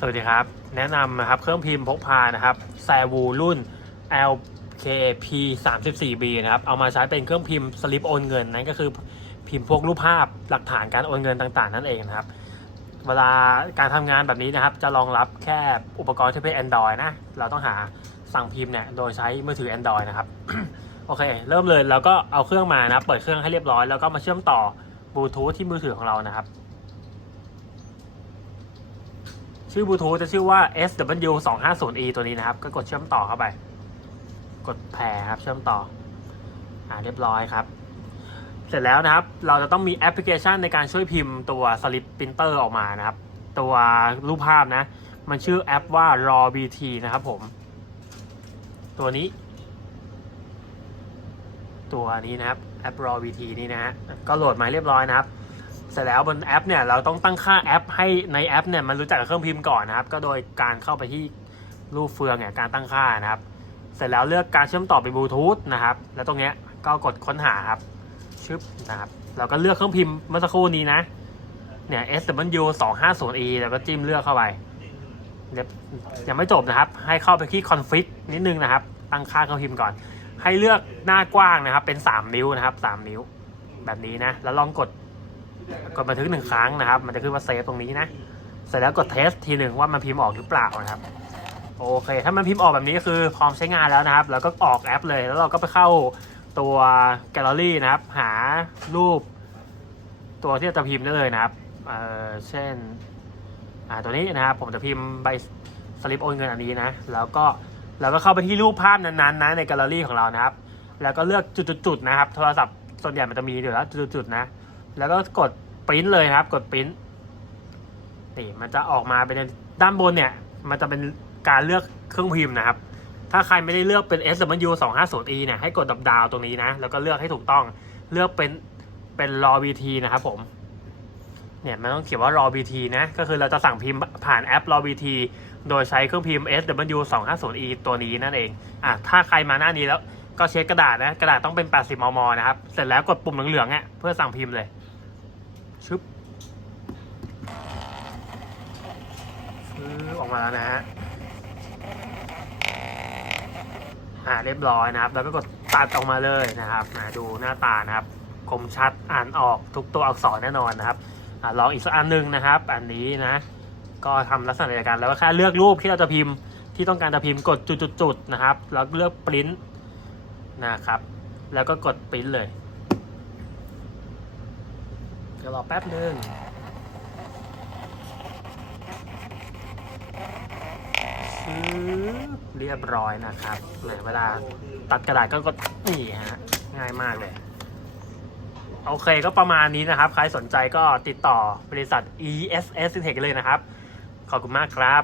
สวัสดีครับ แนะนำนะครับเครื่องพิมพ์พกพานะครับแซวูรุ่น LKP 3 4 B นะครับ เอามาใช้เป็นเครื่องพิมพ์สลิปโอนเงินนั่นก็คือพิมพ์พวกรูปภาพหลักฐานการโอนเงินต่างๆ นั่นเองนะครับ เวลาการทำงานแบบนี้นะครับ จะรองรับแค่อุปกรณ์ที่เป็น Android นะ เราต้องหาสั่งพิมพ์เนี่ยโดยใช้มือถือ Android นะครับ โอเค เริ่มเลยเราก็เอาเครื่องมานะเปิดเครื่องให้เรียบร้อยแล้วก็มาเชื่อมต่อบลูทูธที่มือถือของเรานะครับ ชื่อบลูทูธจะชื่อว่า SW 2 5 0 E ตัวนี้นะครับ ก็กดเชื่อมต่อเข้าไป กดแพรครับเชื่อมต่อ อ่าเรียบร้อยครับ เสร็จแล้วนะครับ เราจะต้องมีแอปพลิเคชันในการช่วยพิมพ์ตัวสลิปปรินเตอร์ออกมานะครับ ตัวรูปภาพนะ มันชื่อแอปว่า raw bt นะครับผม ตัวนี้ ตัวนี้นะครับแอป raw bt นี่นะฮะก็โหลดมาเรียบร้อยนะครับ ร็จแล้วบนแอปเนี่ยเราต้องตั้งค่าแอปให้ในแอปเนี่ยมันรู้จักกับเครื่องพิมพ์ก่อนนะครับ ก็โดยการเข้าไปที่รูปเฟืองเนี่ยการตั้งค่านะครับ เสร็จแล้วเลือกการเชื่อมต่อไปบลูทูธนะครับ แล้วตรงเนี้ยก็กดค้นหาครับชึบนะครับเราก็เลือกเครื่องพิมพ์เมื่อสักครู่นี้นะเนี่ย SW 2 5 0 E แล้วก็จิ้มเลือกเข้าไปเดี๋ยวยังไม่จบนะครับ ให้เข้าไปที่ config นิดนึงนะครับ ตั้งค่าเครื่องพิมพ์ก่อน ให้เลือกหน้ากว้างนะครับ เป็น 3 นิ้วนะครับ 3 นิ้ว แบบนี้นะ แล้วลองกด กดบันทึกหนึ่งครั้งนะครับ มันจะขึ้นว่าเซฟตรงนี้นะ เสร็จแล้วกดเทสทีหนึ่งว่ามันพิมพ์ออกหรือเปล่านะครับ โอเค ถ้ามันพิมพ์ออกแบบนี้ก็คือพร้อมใช้งานแล้วนะครับ แล้วก็ออกแอปเลย แล้วเราก็ไปเข้าตัวแกลเลอรี่นะครับ หารูป ตัวที่จะพิมพ์ได้เลยนะครับ เออเช่น อ่า ตัวนี้นะครับ ผมจะพิมพ์ใบสลิปโอนเงินอันนี้นะ แล้วก็เราก็เข้าไปที่รูปภาพนั้นๆนะในแกลเลอรี่ของเรานะครับ แล้วก็เลือกจุดๆนะครับ โทรศัพท์ส่วนใหญ่มันจะมีอยู่แล้วจุดๆนะ แล้วก็กดปริ้นเลยครับ กดปริ้นนี่มันจะออกมาเป็นด้านบนเนี่ย มันจะเป็นการเลือกเครื่องพิมพ์นะครับ ถ้าใครไม่ได้เลือกเป็น SW 2 5 0 E เนี่ยให้กดดับดาวตรงนี้นะ แล้วก็เลือกให้ถูกต้องเลือกเป็นเป็น raw bt นะครับผมเนี่ยมันต้องเขียนว่า raw bt นะ ก็คือเราจะสั่งพิมพ์ผ่านแอป raw bt โดยใช้เครื่องพิมพ์ SW 2 5 0 E ตัวนี้นั่นเองอะถ้าใครมาหน้านี้แล้วก็เช็คกระดาษนะ กระดาษต้องเป็น 80 มม นะครับ เสร็จแล้วกดปุ่มเหลืองๆเนี่ยเพื่อสั่งพิมพ์เลย ชึบฟื้อออกมาแล้วนะฮะ อ่าเรียบร้อยนะครับ แล้วก็กดตัดออกมาเลยนะครับมาดูหน้าตานะครับ คมชัดอ่านออกทุกตัวอักษรแน่นอนนะครับอ่าลองอีกสักอันหนึ่งนะครับ อันนี้นะ ก็ทำลักษณะเดียวกันแล้วก็แค่เลือกรูปที่เราจะพิมพ์ที่ต้องการจะพิมพ์กดจุดๆนะครับ แล้วเลือกปริ้นนะครับ แล้วก็กดปริ้นเลย เดี๋ยวรอแป๊บนึงชื้อเรียบร้อยนะครับ เหลือเวลาตัดกระดาษก็กดนี่ฮะ ง่ายมากเลย โอเคก็ประมาณนี้นะครับ ใครสนใจก็ติดต่อบริษัท ESS Syntech เลยนะครับ ขอบคุณมากครับ